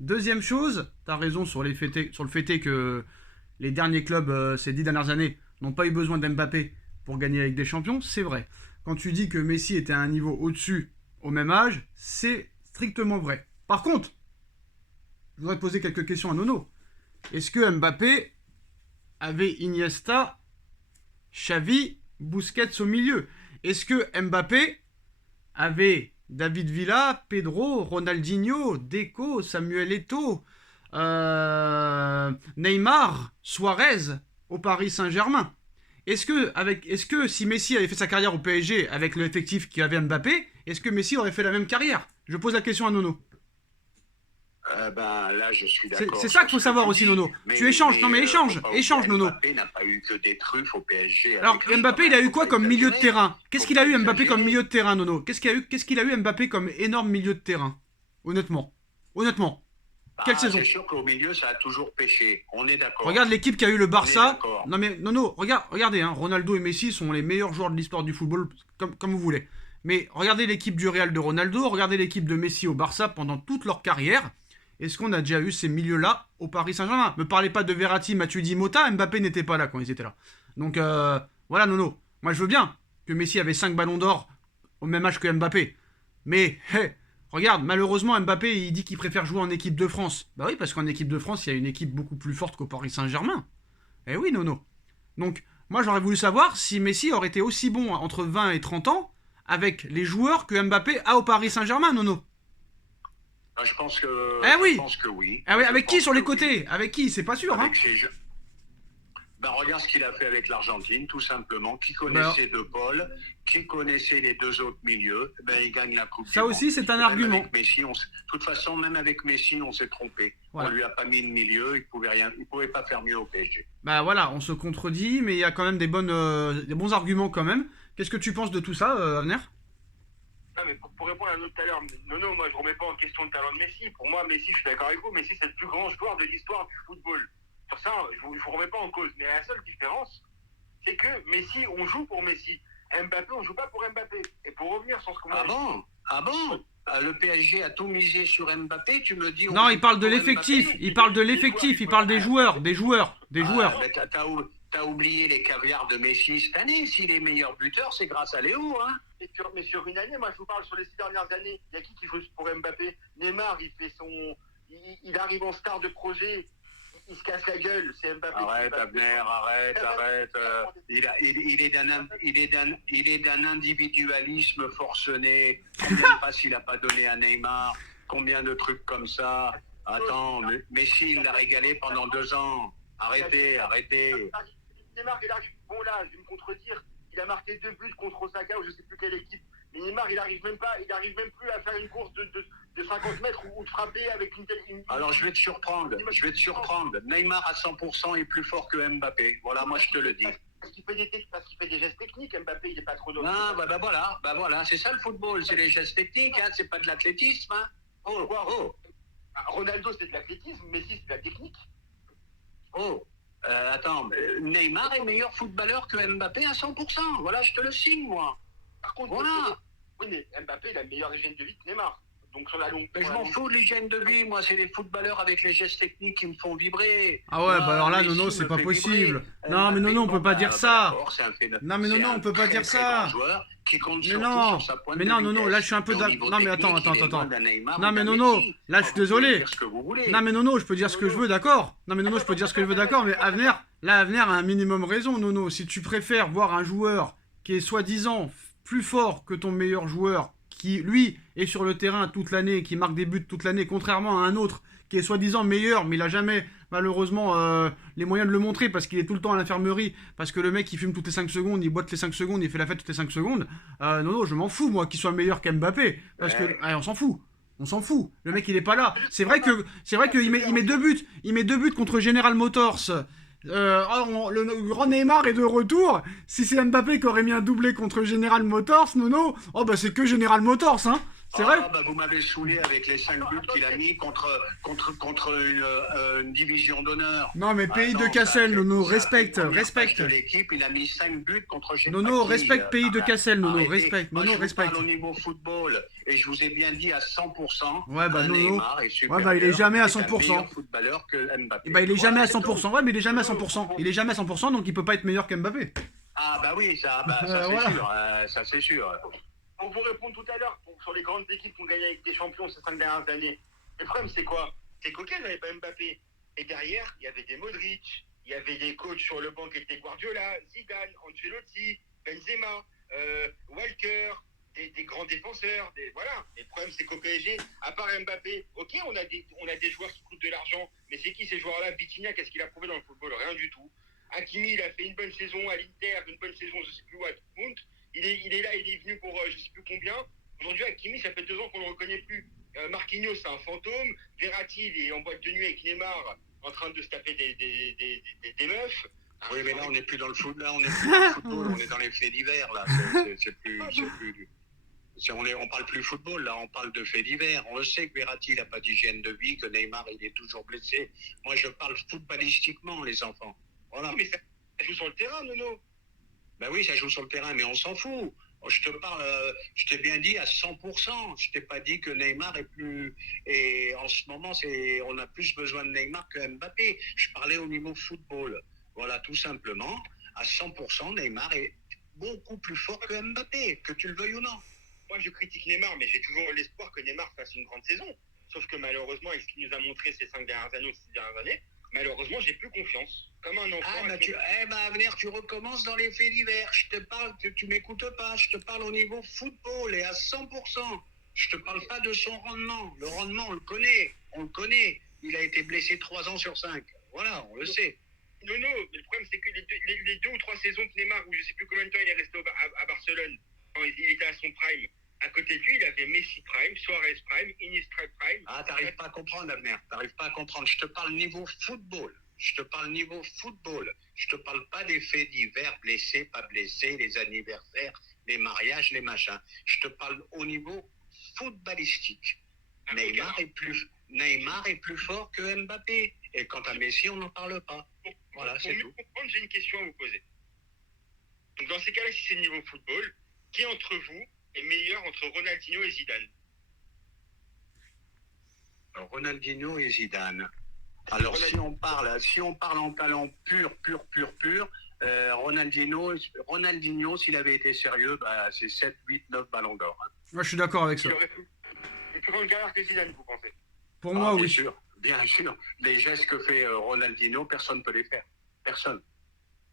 Deuxième chose, tu as raison sur le fait que les derniers clubs ces 10 dernières années n'ont pas eu besoin d'Mbappé pour gagner avec des champions, c'est vrai. Quand tu dis que Messi était à un niveau au-dessus au même âge, c'est strictement vrai. Par contre, je voudrais poser quelques questions à Nono. Est-ce que Mbappé avait Iniesta, Xavi, Busquets au milieu? Est-ce que Mbappé avait David Villa, Pedro, Ronaldinho, Deco, Samuel Eto'o, Neymar, Suarez au Paris Saint-Germain? Est-ce que si Messi avait fait sa carrière au PSG avec l'effectif qui avait Mbappé, est-ce que Messi aurait fait la même carrière? Je pose la question à Nono. Là, je suis d'accord. C'est ça qu'il faut savoir aussi, Nono. Tu échanges. Échange, Nono. Mbappé n'a pas eu que des truffes au PSG. Alors, Mbappé, il a eu quoi comme milieu de terrain? Qu'est-ce qu'il a eu Mbappé comme milieu de terrain, Nono? Qu'est-ce qu'il a eu Mbappé comme énorme milieu de terrain? Honnêtement. Quelle saison? C'est sûr qu'au milieu, ça a toujours pêché. On est d'accord. Regarde l'équipe qui a eu le Barça. Non mais Nono, regardez, hein, Ronaldo et Messi sont les meilleurs joueurs de l'histoire du football, comme vous voulez. Mais regardez l'équipe du Real de Ronaldo, regardez l'équipe de Messi au Barça pendant toute leur carrière. Est-ce qu'on a déjà eu ces milieux-là au Paris Saint-Germain? Me parlez pas de Verratti, Matuidi, Mota, Mbappé n'était pas là quand ils étaient là. Donc voilà, Nono. Moi je veux bien que Messi avait 5 ballons d'or au même âge que Mbappé. Mais, regarde, malheureusement Mbappé il dit qu'il préfère jouer en équipe de France. Bah oui, parce qu'en équipe de France, il y a une équipe beaucoup plus forte qu'au Paris Saint-Germain. Eh oui, Nono. Donc, moi j'aurais voulu savoir si Messi aurait été aussi bon entre 20 et 30 ans avec les joueurs que Mbappé a au Paris Saint-Germain, Nono. Je pense que, oui. Je pense que oui. Ah oui, avec qui sur les côtés? Avec qui? C'est pas sûr. Avec Hein. Ben, regarde ce qu'il a fait avec l'Argentine, tout simplement. Qui connaissait De Paul, qui connaissait les deux autres milieux, ben, il gagne la Coupe Ça du aussi, Monde. c'est un Même argument. avec Messi, de toute façon, même avec Messi, on s'est trompé. Voilà. On lui a pas mis de milieu, il pouvait pas faire mieux au PSG. Bah voilà, on se contredit, mais il y a quand même des bons arguments quand même. Qu'est-ce que tu penses de tout ça, Avner? Non, mais pour répondre à l'autre tout à l'heure, non, moi je remets pas en question le talent de Messi. Pour moi, Messi, je suis d'accord avec vous, Messi c'est le plus grand joueur de l'histoire du football. Sur ça, je vous remets pas en cause. Mais la seule différence, c'est que Messi, on joue pour Messi. Mbappé, on joue pas pour Mbappé. Et pour revenir sur ce qu'on a dit... Ah bon Le PSG a tout misé sur Mbappé, tu me dis... Non, il parle de l'effectif, il parle de l'effectif, il parle des joueurs. T'as oublié les caviars de Messi cette année. S'il est meilleur buteur, c'est grâce à Léo, hein. Mais sur une année, moi je vous parle sur les 6 dernières années, il y a qui joue pour Mbappé? Neymar, il arrive en star de projet, il se casse la gueule, c'est Mbappé. Arrête, Abner, arrête. Il est d'un individualisme forcené. Combien de passes il n'a pas donné à Neymar? Combien de trucs comme ça? Attends, Messi, il l'a régalé pendant 2 ans. Arrêtez. Neymar, il arrive, bon là, je vais me contredire, il a marqué 2 buts contre Osaka ou je sais plus quelle équipe. Mais Neymar, il arrive même plus à faire une course de 50 mètres ou de frapper avec une... Alors je vais te surprendre. Neymar à 100% est plus fort que Mbappé. Voilà, moi je te le dis. Parce qu'il fait des gestes techniques, Mbappé, il est pas trop... Non, voilà, c'est ça le football, c'est les gestes techniques, hein, c'est pas de l'athlétisme. Hein. Ronaldo, c'est de l'athlétisme, Messi, c'est de la technique. Attends, Neymar est meilleur footballeur que Mbappé à 100%. Voilà, je te le signe, moi. Par contre, voilà. Oui, mais Mbappé, il a une meilleure hygiène de vie que Neymar. Donc sur la longue... Mais je m'en fous de l'hygiène de vie, moi, c'est les footballeurs avec les gestes techniques qui me font vibrer. Ah ouais, bah alors là, Nono, c'est pas possible. Non, mais Nono, on peut pas dire ça. Non, mais Nono, on peut pas dire ça. Mais non, Nono, là je suis un peu d'accord. Non, mais attends. Non, mais Nono, là je suis désolé. Non, mais Nono, je peux dire ce que je veux, d'accord. Mais Avner a un minimum raison, Nono. Si tu préfères voir un joueur qui est soi-disant plus fort que ton meilleur joueur, qui lui est sur le terrain toute l'année, qui marque des buts toute l'année, contrairement à un autre qui est soi-disant meilleur, mais il a jamais malheureusement les moyens de le montrer parce qu'il est tout le temps à l'infirmerie, parce que le mec il fume toutes les 5 secondes, il boit toutes les 5 secondes, il fait la fête toutes les 5 secondes. Non, je m'en fous moi qu'il soit meilleur qu'Mbappé, parce que on s'en fout. Le mec il est pas là. C'est vrai qu'il met 2 buts, contre General Motors. Le grand Neymar est de retour. Si c'est Mbappé qui aurait mis un doublé contre General Motors, Nono, c'est que General Motors, hein. C'est vrai. Vous m'avez saoulé avec les 5 buts qu'il a mis contre une division d'honneur. Non, mais pays de Cassel, Nono, respecte. L'équipe, il a mis 5 buts contre Nono, respecte pays de Cassel, Nono, respecte. Moi, je parle au niveau football, et je vous ai bien dit à 100%. Ouais, Nono. Neymar est supérieur, il est jamais à 100%. meilleur footballeur que Mbappé. Il est jamais à 100%. Ouais, mais il est jamais à 100%. Il est jamais à 100%, donc il peut pas être meilleur qu'Mbappé. Ah bah oui, ça c'est sûr. On vous répond tout à l'heure sur les grandes équipes qui ont gagné avec des champions ces 5 dernières années. Le problème, c'est quoi? C'est qu'auquel n'avait pas Mbappé. Et derrière, il y avait des Modric, il y avait des coachs sur le banc qui étaient Guardiola, Zidane, Ancelotti, Benzema, Walker, des grands défenseurs. Voilà. Et le problème, c'est qu'au PSG, à part Mbappé, ok, on a des joueurs qui coûtent de l'argent, mais c'est qui ces joueurs-là? Vitinha, qu'est-ce qu'il a prouvé dans le football? Rien du tout. Hakimi, il a fait une bonne saison à l'Inter, une bonne saison, je sais plus où, à Dortmund. Il est là, il est venu pour je sais plus combien. Aujourd'hui, Hakimi, ça fait 2 ans qu'on ne le reconnaît plus. Marquinhos, c'est un fantôme. Verratti, il est en boîte de nuit avec Neymar, en train de se taper des meufs. Oui, mais là, on n'est plus dans le foot. Là, on n'est plus dans le football, on est dans les faits divers. Là, on parle plus football. Là, on parle de faits divers. On le sait que Verratti, il n'a pas d'hygiène de vie, que Neymar, il est toujours blessé. Moi, je parle footballistiquement, les enfants. Voilà. Mais ça joue sur le terrain, Nono. Ben oui, ça joue sur le terrain, mais on s'en fout. Je te parle, je t'ai bien dit à 100%. Je t'ai pas dit que Neymar est plus. Et en ce moment, on a plus besoin de Neymar que Mbappé. Je parlais au niveau football. Voilà, tout simplement. À 100%, Neymar est beaucoup plus fort que Mbappé, que tu le veuilles ou non. Moi, je critique Neymar, mais j'ai toujours l'espoir que Neymar fasse une grande saison. Sauf que malheureusement, avec ce qu'il nous a montré ces 5 dernières années ou 6 dernières années, malheureusement, j'ai plus confiance. Comme un enfant. Venir, tu recommences dans les faits divers. Je te parle, tu m'écoutes pas. Je te parle au niveau football et à 100%. Je te parle pas de son rendement. Le rendement, on le connaît. Il a été blessé 3 ans sur 5. Voilà, on le sait. Non, mais le problème, c'est que les 2 ou 3 saisons de Neymar, où je ne sais plus combien de temps il est resté à Barcelone, quand il était à son prime, à côté de lui, il avait Messi prime, Suarez prime, Iniesta prime. Ah, t'arrives pas à comprendre, Abner. T'arrives pas à comprendre. Je te parle niveau football. Je te parle niveau football. Je te parle pas des faits divers, blessés, pas blessés, les anniversaires, les mariages, les machins. Je te parle au niveau footballistique. Neymar est plus fort que Mbappé. Et quant à Messi, on n'en parle pas. Voilà, pour c'est mieux tout. comprendre, j'ai une question à vous poser. Donc dans ces cas-là, si c'est niveau football, qui entre vous est meilleur entre Ronaldinho et Zidane? Ronaldinho et Zidane. Alors si on parle en talent pur, Ronaldinho, s'il avait été sérieux, c'est 7, 8, 9 ballons d'or. Hein. Moi, je suis d'accord avec ça. Il aurait une plus grande carrière que Zidane, vous pensez? Pour moi, oui. Bien sûr. Les gestes que fait Ronaldinho, personne ne peut les faire. Personne.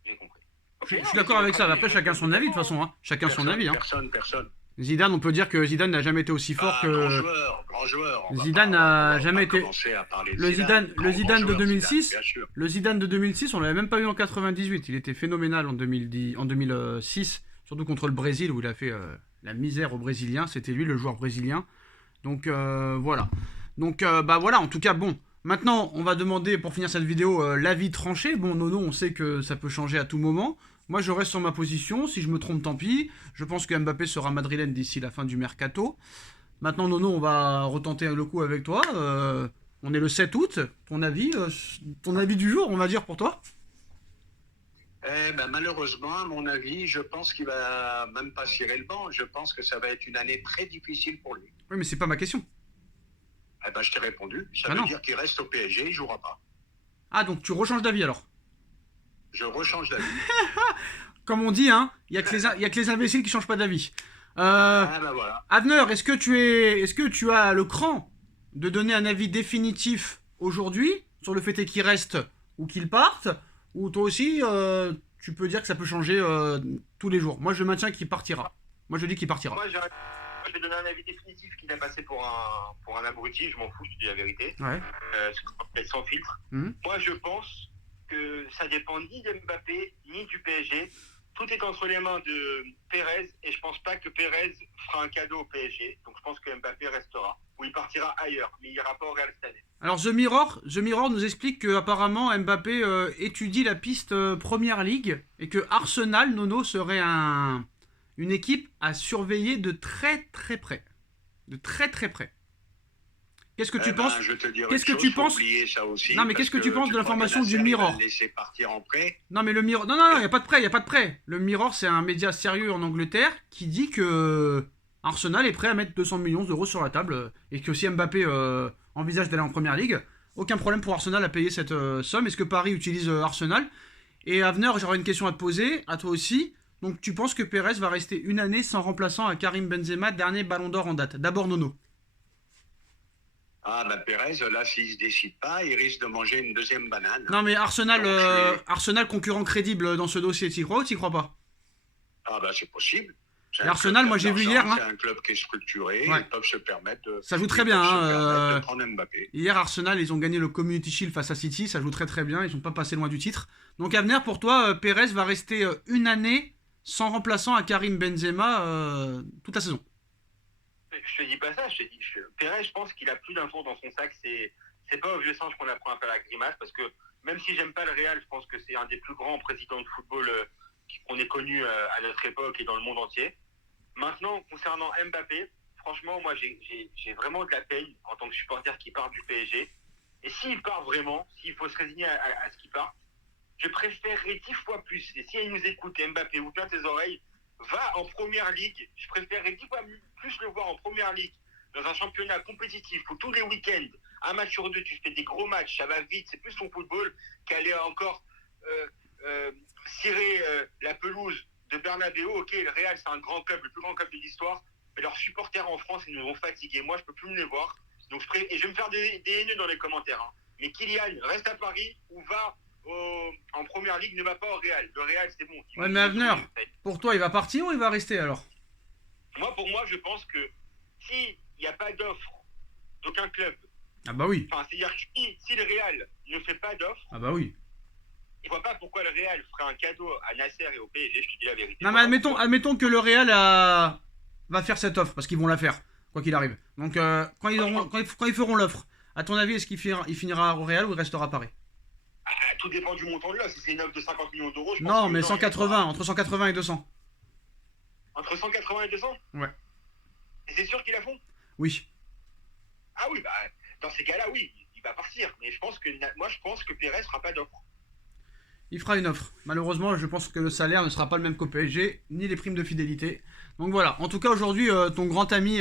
J'ai compris. Je suis d'accord avec ça. Après, chacun son avis, de toute façon. Hein. Chacun son avis. Hein. Personne. Zidane, on peut dire que Zidane n'a jamais été aussi fort que... Grand joueur. Zidane n'a jamais été... Le Zidane de 2006, Zidane, le Zidane de 2006, on l'avait même pas eu en 98. Il était phénoménal en 2006, surtout contre le Brésil, où il a fait la misère aux Brésiliens. C'était lui, le joueur brésilien. Donc, voilà. Donc, voilà, en tout cas, bon... Maintenant, on va demander, pour finir cette vidéo, l'avis tranché. Bon, Nono, on sait que ça peut changer à tout moment. Moi, je reste sur ma position. Si je me trompe, tant pis. Je pense que Mbappé sera madrilène d'ici la fin du mercato. Maintenant, Nono, on va retenter le coup avec toi. On est le 7 août. Ton avis du jour, on va dire, pour toi? Malheureusement, à mon avis, je pense qu'il va même pas cirer le banc. Je pense que ça va être une année très difficile pour lui. Oui, mais c'est pas ma question. Je t'ai répondu. Ça veut dire qu'il reste au PSG, il jouera pas. Ah, donc tu rechanges d'avis alors? Je rechange d'avis. Comme on dit, hein, il y a que les imbéciles qui changent pas d'avis. Voilà. Avner, est-ce que tu as le cran de donner un avis définitif aujourd'hui sur le fait qu'il reste ou qu'il parte? Ou toi aussi, tu peux dire que ça peut changer tous les jours? Moi, je maintiens qu'il partira. Moi, je dis qu'il partira. Moi, je vais donner un avis définitif qui a passé pour un abruti. Je m'en fous, je te dis la vérité. Ouais. Sans filtre. Moi, je pense que ça dépend ni d'Mbappé ni du PSG. Tout est entre les mains de Pérez et je pense pas que Pérez fera un cadeau au PSG. Donc je pense que Mbappé restera ou il partira ailleurs, mais il ira pas au Real cette année. Alors The Mirror nous explique que apparemment Mbappé étudie la piste Première Ligue et que Arsenal, Nono, serait une équipe à surveiller de très très près. De très très près. Qu'est-ce que tu penses? Qu'est-ce que tu penses? Non, mais qu'est-ce que tu penses de l'information du Mirror? Non, mais le Mirror. Non, il n'y a pas de prêt, il n'y a pas de prêt. Le Mirror, c'est un média sérieux en Angleterre qui dit que Arsenal est prêt à mettre 200 millions d'euros sur la table et que si Mbappé envisage d'aller en Première Ligue, aucun problème pour Arsenal à payer cette somme. Est-ce que Paris utilise Arsenal? Et Avner, j'aurais une question à te poser, à toi aussi. Donc, tu penses que Pérez va rester une année sans remplaçant à Karim Benzema, dernier ballon d'or en date? D'abord, Nono. Pérez, là, s'il se décide pas, il risque de manger une deuxième banane. Non, mais Arsenal concurrent crédible dans ce dossier, t'y crois ou t'y crois pas? C'est possible. Arsenal, moi j'ai vu hier. C'est un club qui est structuré, ils peuvent se permettre de. Ça joue très bien. De prendre Mbappé. Hier, Arsenal, ils ont gagné le Community Shield face à City, ça joue très très bien, ils sont pas passés loin du titre. Donc, à venir, pour toi, Pérez va rester une année sans remplaçant à Karim Benzema toute la saison. Je te dis pas ça, Pérez, je pense qu'il a plus d'infos dans son sac. C'est pas au vieux singe qu'on apprend à faire la grimace, parce que même si j'aime pas le Real, je pense que c'est un des plus grands présidents de football qu'on ait connu à notre époque et dans le monde entier. Maintenant, concernant Mbappé, franchement, moi j'ai vraiment de la peine en tant que supporter qui part du PSG. Et s'il part vraiment, s'il faut se résigner à ce qu'il parte, je préférerais 10 fois plus. Et si il nous écoute, Mbappé, ouvre bien tes oreilles, va en Première Ligue. Je préférerais 10 fois plus le voir en Première Ligue, dans un championnat compétitif où tous les week-ends, un match sur deux, tu fais des gros matchs, ça va vite, c'est plus son football qu'aller encore cirer la pelouse de Bernabéu. Ok, le Real, c'est un grand club, le plus grand club de l'histoire, mais leurs supporters en France, ils nous ont fatigués. Moi, je peux plus me les voir. Donc, et je vais me faire des haineux dans les commentaires. Hein. Mais Kylian, reste à Paris ou va en Première Ligue, ne va pas au Real. Le Real, c'est bon. Ouais, mais Avner, pour toi, il va partir ou il va rester alors? Pour moi, je pense que s'il n'y a pas d'offre d'aucun club, ah bah oui. C'est-à-dire que si le Real ne fait pas d'offre, ah bah oui. je vois pas pourquoi le Real ferait un cadeau à Nasser et au PSG, je te dis la vérité. Non, mais admettons que le Real va faire cette offre, parce qu'ils vont la faire, quoi qu'il arrive. Donc, quand ils feront l'offre, à ton avis, est-ce il finira au Real ou il restera à Paris? Tout dépend du montant de l'offre. Si c'est une offre de 50 millions d'euros, je pense Non, que mais non, 180, entre 180 et 200. Entre 180 et 200? Ouais. Et c'est sûr qu'ils la font? Oui. Ah oui, bah, dans ces cas-là, oui, il va partir. Mais je pense que Pérez fera pas d'offre. Il fera une offre. Malheureusement, je pense que le salaire ne sera pas le même qu'au PSG, ni les primes de fidélité. Donc voilà. En tout cas, aujourd'hui, ton grand ami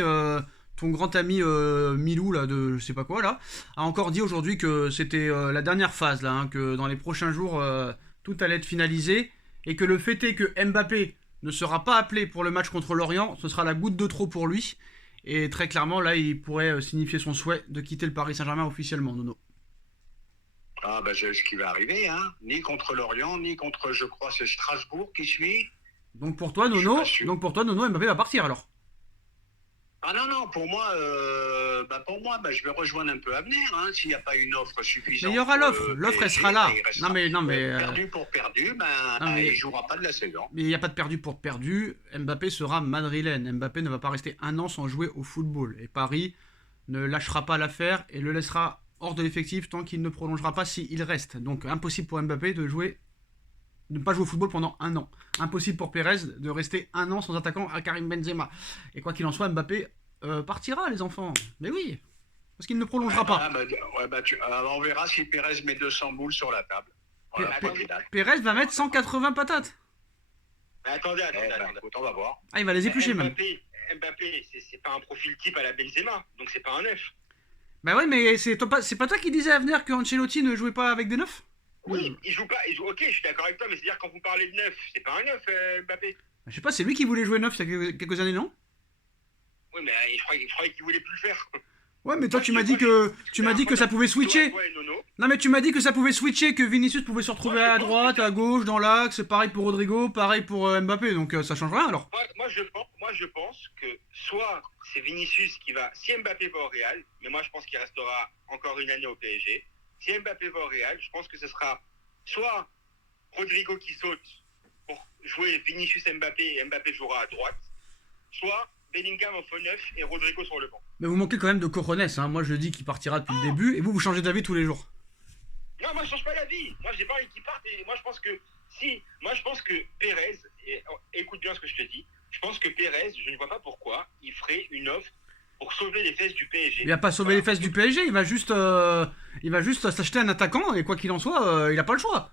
Milou, là, de je sais pas quoi, là, a encore dit aujourd'hui que c'était la dernière phase, là, hein, que dans les prochains jours, tout allait être finalisé, et que le fait est que Mbappé ne sera pas appelé pour le match contre l'Orient, ce sera la goutte de trop pour lui. Et très clairement, là, il pourrait signifier son souhait de quitter le Paris Saint-Germain officiellement, Nono. Ah, ben, c'est ce qui va arriver, hein. Ni contre l'Orient, ni contre, je crois, c'est Strasbourg qui suit. Donc pour toi, Nono, Mbappé va partir alors. Ah non, pour moi, je vais rejoindre un peu Abner, hein, s'il n'y a pas une offre suffisante. Mais il y aura l'offre, l'offre elle sera là. Non mais perdu pour perdu, il ne jouera pas de la saison. Mais il n'y a pas de perdu pour perdu. Mbappé sera madrilène. Mbappé ne va pas rester un an sans jouer au football. Et Paris ne lâchera pas l'affaire et le laissera hors de l'effectif tant qu'il ne prolongera pas s'il reste. Donc impossible pour Mbappé de ne pas jouer au football pendant un an. Impossible pour Pérez de rester un an sans attaquant à Karim Benzema. Et quoi qu'il en soit, Mbappé partira, les enfants. Mais oui, parce qu'il ne prolongera pas. On verra si Pérez met 200 boules sur la table. Voilà, Pérez va mettre 180 patates. Mais attendez. Écoute, on va voir. Ah, il va les éplucher même. Mbappé, c'est pas un profil type à la Benzema, donc c'est pas un neuf. Bah ouais, mais c'est pas toi qui disais à venir que Ancelotti ne jouait pas avec des neufs? Oui, il joue pas. Ok, je suis d'accord avec toi, mais c'est-à-dire quand vous parlez de neuf, c'est pas un neuf, Mbappé. Je sais pas, c'est lui qui voulait jouer neuf il y a quelques années, non? Oui, mais je croyais qu'il voulait plus le faire. Ouais, mais toi tu m'as dit que ça pouvait switcher. Non, mais tu m'as dit que ça pouvait switcher, que Vinicius pouvait se retrouver à droite, à gauche, dans l'axe. Pareil pour Rodrigo, pareil pour Mbappé. Donc ça change rien alors. Moi je pense que soit c'est Vinicius qui va. Si Mbappé va au Real, mais moi je pense qu'il restera encore une année au PSG. Si Mbappé va au Real, je pense que ce sera soit Rodrigo qui saute pour jouer Vinicius Mbappé et Mbappé jouera à droite, soit Bellingham en faux neuf et Rodrigo sur le banc. Mais vous manquez quand même de cojones, hein. Moi je dis qu'il partira depuis le début et vous changez d'avis tous les jours. Non, moi je change pas d'avis. Moi j'ai pas envie qu'il parte et moi je pense que Pérez, écoute bien ce que je te dis, je pense que Pérez, je ne vois pas pourquoi il ferait une offre pour sauver les fesses du PSG. Il va pas sauver les fesses du PSG, il va juste s'acheter un attaquant et quoi qu'il en soit, il a pas le choix.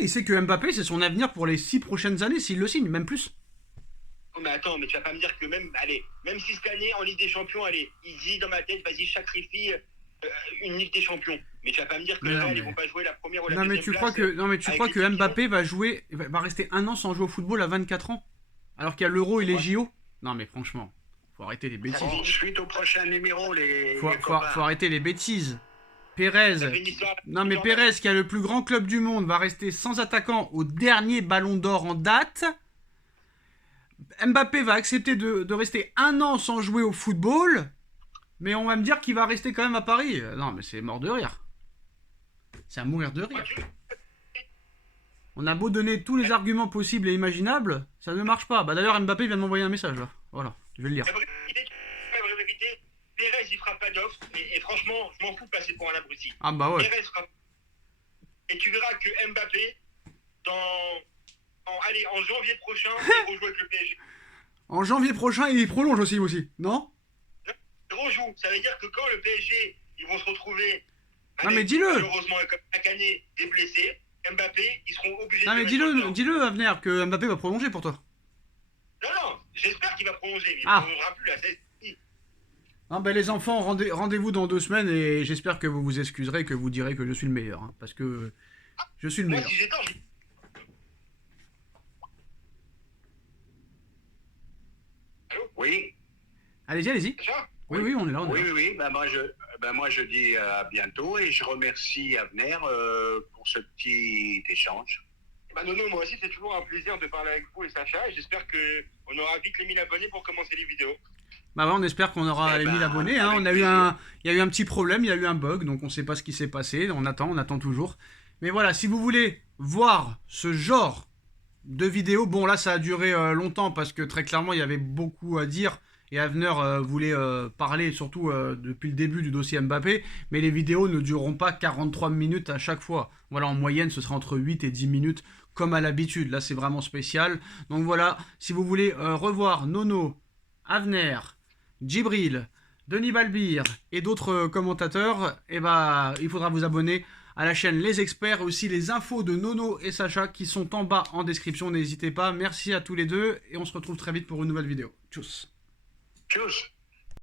Il sait que Mbappé c'est son avenir pour les 6 prochaines années s'il le signe, même plus. Oh, mais attends, mais tu vas pas me dire que même si cette année en Ligue des Champions, il dit dans ma tête, vas-y, sacrifie une Ligue des Champions. Mais tu vas pas me dire que ils vont pas jouer la première ou la deuxième place. Tu crois que Mbappé va rester un an sans jouer au football à 24 ans alors qu'il y a l'Euro et les JO? Non mais franchement, faut arrêter les bêtises. Suite au prochain numéro, Faut arrêter les bêtises. Pérez, Pérez qui a le plus grand club du monde va rester sans attaquant au dernier Ballon d'Or en date. Mbappé va accepter de rester un an sans jouer au football, mais on va me dire qu'il va rester quand même à Paris. Non, mais c'est mort de rire. C'est à mourir de rire. On a beau donner tous les arguments possibles et imaginables, ça ne marche pas. Bah d'ailleurs, Mbappé vient de m'envoyer un message là. Voilà, je vais le lire. La vraie vérité, Pérez il fera pas d'offre, et franchement, je m'en fous de passer pour un abruti. Ah bah ouais. Pérez fera... Et tu verras que Mbappé, en janvier prochain, il rejoue avec le PSG. En janvier prochain, il prolonge aussi, non? Il rejoue, ça veut dire que quand le PSG, ils vont se retrouver... Non mais dis-le. Malheureusement, comme chaque année, des blessés, Mbappé, ils seront obligés de... Non mais dis-le à venir que Mbappé va prolonger pour toi. Non, j'espère qu'il va prolonger, mais il ne prolongera plus là. Non ben les enfants, rendez-vous dans 2 semaines et j'espère que vous vous excuserez, que vous direz que je suis le meilleur, hein, parce que je suis le meilleur. Moi, si j'ai tort, Allô? Oui. Allez-y. Oui, on est là. Oui. Moi, je dis à bientôt et je remercie Avner pour ce petit échange. Nono, moi aussi, c'est toujours un plaisir de parler avec vous et Sacha. Et j'espère qu'on aura vite les 1000 abonnés pour commencer les vidéos. Bah ouais, on espère qu'on aura les 1000 abonnés. Hein. Il y a eu un petit problème, il y a eu un bug, donc on ne sait pas ce qui s'est passé. On attend toujours. Mais voilà, si vous voulez voir ce genre de vidéo, bon là ça a duré longtemps parce que très clairement il y avait beaucoup à dire. Et Avner voulait parler surtout depuis le début du dossier Mbappé, mais les vidéos ne dureront pas 43 minutes à chaque fois. Voilà, en moyenne ce sera entre 8 et 10 minutes comme à l'habitude. Là c'est vraiment spécial. Donc voilà, si vous voulez revoir Nono, Avner, Djibril, Denis Balbir et d'autres commentateurs, eh ben, il faudra vous abonner à la chaîne Les Experts et aussi les infos de Nono et Sacha qui sont en bas en description. N'hésitez pas. Merci à tous les deux et on se retrouve très vite pour une nouvelle vidéo. Tchuss. Tchuss.